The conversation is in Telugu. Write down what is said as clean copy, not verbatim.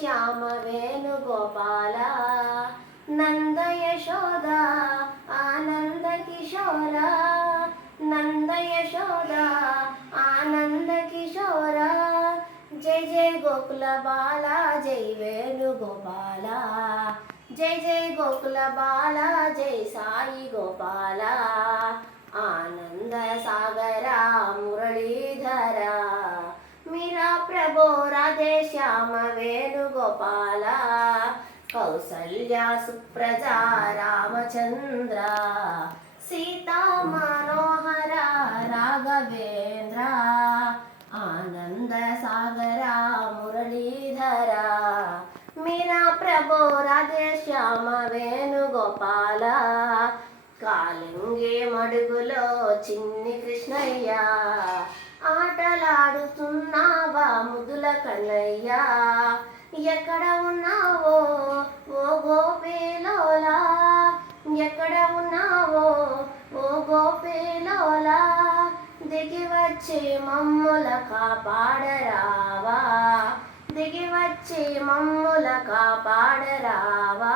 శ్యామ వేణుగోపాల నంద యశోద ఆనంద కిశోర నంద యశోద ఆనంద కిశోర జై జై గోకుల బాల జై వేణుగోపాల జై జై గోకుల బాల జై సాయి గోపాల ఆనంద సాగర మురళీధర మీరా ప్రభో రాధే శ్యామ వేణుగోపాల కౌసల్య సుప్రజా రామచంద్ర సీతా మనోహర రాఘవేంద్ర ఆనంద సాగర మురళీధర మీరా ప్రభో రాధే శ్యామ వేణుగోపాల కాలింగే మడుగులో చిన్ని కృష్ణయ్య ఆటలాడుతున్నావా ముదుల కన్నయ్య ఎక్కడ ఉన్నావో ఓ గోపిలోలా ఎక్కడ ఉన్నావో ఓ గోపిలోలా దిగి వచ్చి మమ్ముల కాపాడరావా దిగి వచ్చి మమ్ముల కాపాడరావా